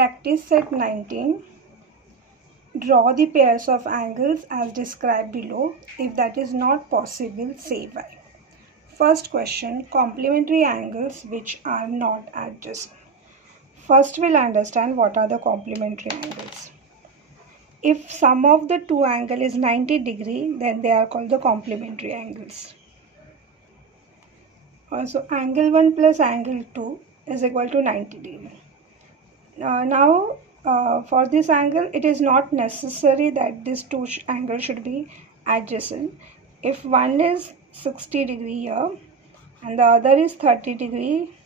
Practice set 19. Draw the pairs of angles as described below. If that is not possible, say why. First question, complementary angles which are not adjacent. First we'll understand what are the complementary angles. If sum of the two angle is 90 degree, then they are called the complementary angles. Also, angle 1 plus angle 2 is equal to 90 degree. For this angle, it is not necessary that these two angles should be adjacent. If one is 60 degree here and the other is 30 degree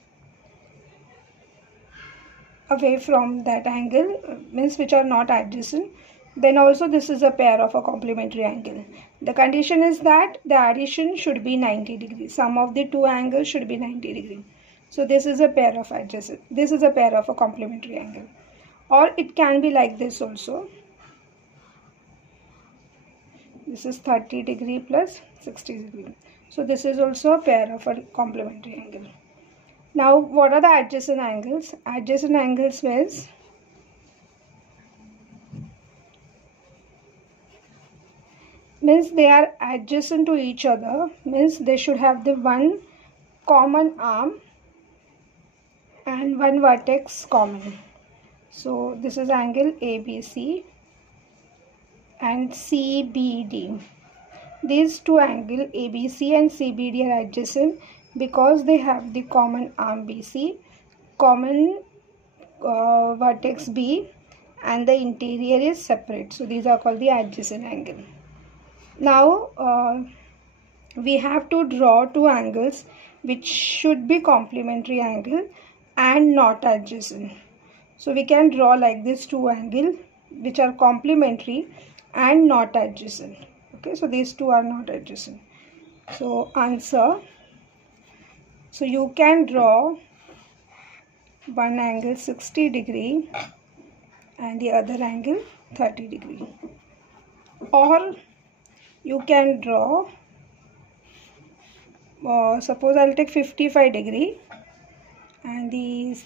away from that angle, means which are not adjacent, then also this is a pair of a complementary angle. The condition is that the addition should be 90 degrees. Sum of the two angles should be 90 degrees. So this is a pair of adjacent. This is a pair of a complementary angle. Or it can be like this also. This is 30 degree plus 60 degree. So this is also a pair of a complementary angle. Now what are the adjacent angles? Adjacent angles means they are adjacent to each other, means they should have the one common arm and one vertex common. So this is angle ABC and CBD. These two angles ABC and CBD are adjacent because they have the common arm BC, common vertex B, and the interior is separate. So these are called the adjacent angle. Now we have to draw two angles which should be complementary angle and not adjacent. So we can draw like this two angles which are complementary and not adjacent. Okay, so these two are not adjacent. So answer. So you can draw one angle 60 degree and the other angle 30 degree. Or you can draw, suppose I'll take 55 degree and the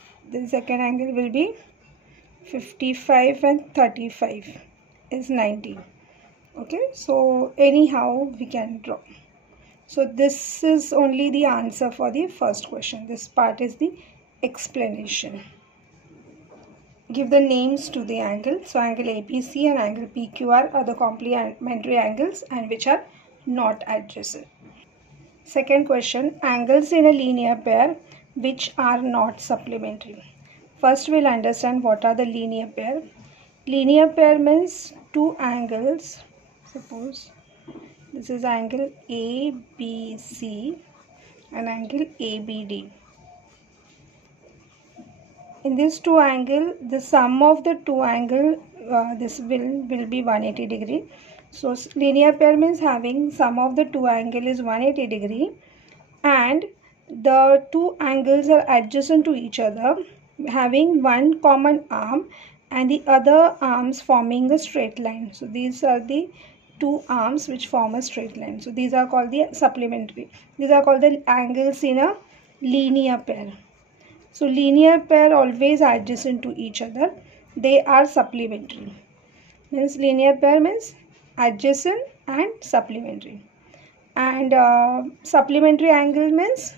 second angle will be 55 and 35 is 90. Okay, so anyhow we can draw. So this is only the answer for the first question. This part is the explanation. Give the names to the angle. So angle APC and angle PQR are the complementary angles and which are not adjacent. Second question, angles in a linear pair which are not supplementary. First we'll understand what are the linear pair. Linear pair means two angles. Suppose this is angle ABC and angle ABD. In this two angle, the sum of the two angle this will be 180 degree. So linear pair means having sum of the two angle is 180 degree and the two angles are adjacent to each other, having one common arm and the other arms forming a straight line. So these are the two arms which form a straight line. So these are called the supplementary. These are called the angles in a linear pair. So linear pair always adjacent to each other. They are supplementary. Means linear pair means adjacent and supplementary. And supplementary angle means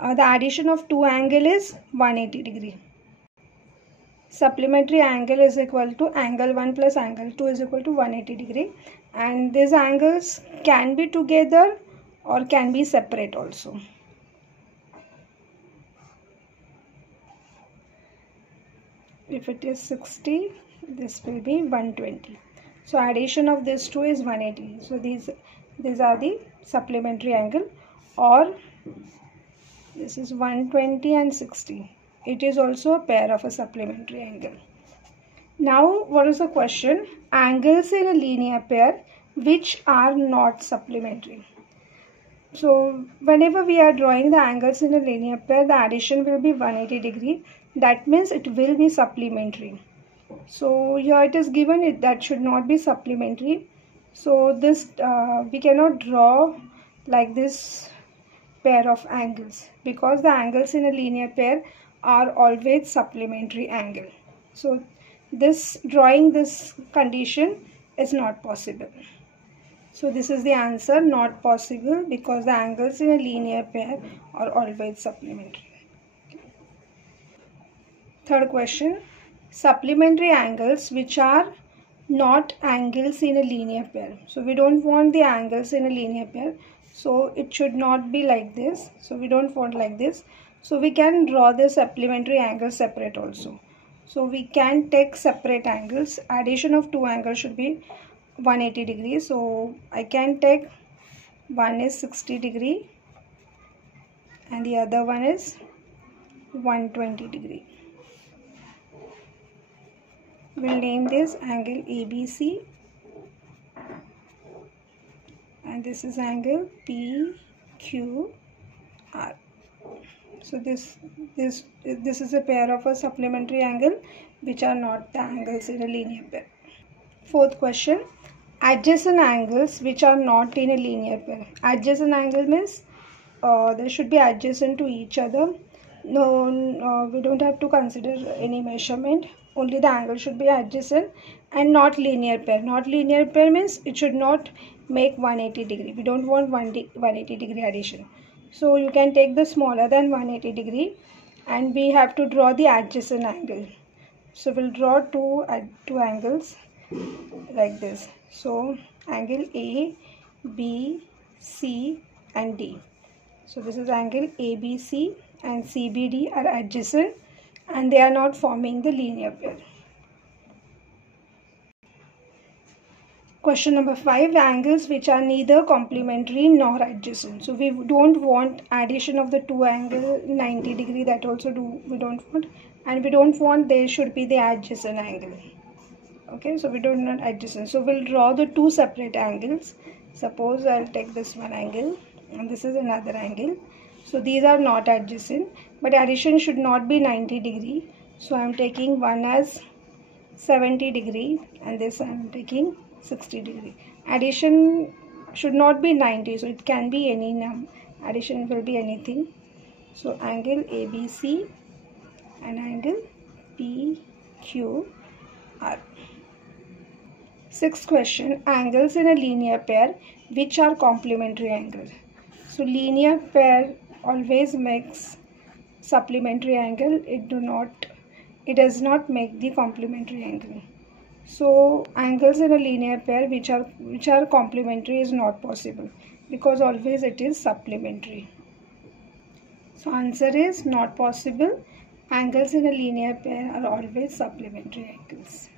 the addition of two angle is 180 degree. Supplementary angle is equal to angle 1 plus angle 2 is equal to 180 degree. And these angles can be together or can be separate also. If it is 60, this will be 120. So addition of these two is 180. So these are the supplementary angle, or this is 120 and 60. It is also a pair of a supplementary angle. Now what is the question? Angles in a linear pair which are not supplementary. So whenever we are drawing the angles in a linear pair, the addition will be 180 degree. That means it will be supplementary. So here it is given it that should not be supplementary. So this we cannot draw like this pair of angles because the angles in a linear pair are always supplementary angle. So drawing this condition is not possible. So this is the answer, not possible, because the angles in a linear pair are always supplementary. Third question, supplementary angles which are not angles in a linear pair. So we don't want the angles in a linear pair. So it should not be like this. So we don't want like this. So we can draw the supplementary angles separate also. So we can take separate angles. Addition of two angles should be 180 degrees. So I can take one is 60 degree and the other one is 120 degree. We'll name this angle ABC and this is angle PQR. So this is a pair of a supplementary angle which are not the angles in a linear pair. Fourth question, adjacent angles which are not in a linear pair. Adjacent angle means they should be adjacent to each other. No, we don't have to consider any measurement. Only the angle should be adjacent and not linear pair. Not linear pair means it should not make 180 degree. We don't want 180 degree addition. So you can take the smaller than 180 degree and we have to draw the adjacent angle. So we'll draw two angles like this. So angle A, B, C and D. So this is angle ABC and CBD are adjacent and they are not forming the linear pair. Question number 5, angles which are neither complementary nor adjacent. So we don't want addition of the two angle 90 degree, that also we don't want, and we don't want there should be the adjacent angle. Okay, so we don't want adjacent. So we'll draw the two separate angles. Suppose I'll take this one angle and this is another angle. So these are not adjacent, but addition should not be 90 degree. So I'm taking one as 70 degree and this I'm taking 60 degree. Addition should not be 90, so it can be any number. Addition will be anything. So angle ABC and angle PQR. Sixth question, angles in a linear pair which are complementary angles. So linear pair always makes supplementary angle. It does not make the complementary angle. So angles in a linear pair which are complementary is not possible because always it is supplementary. So answer is not possible. Angles in a linear pair are always supplementary angles.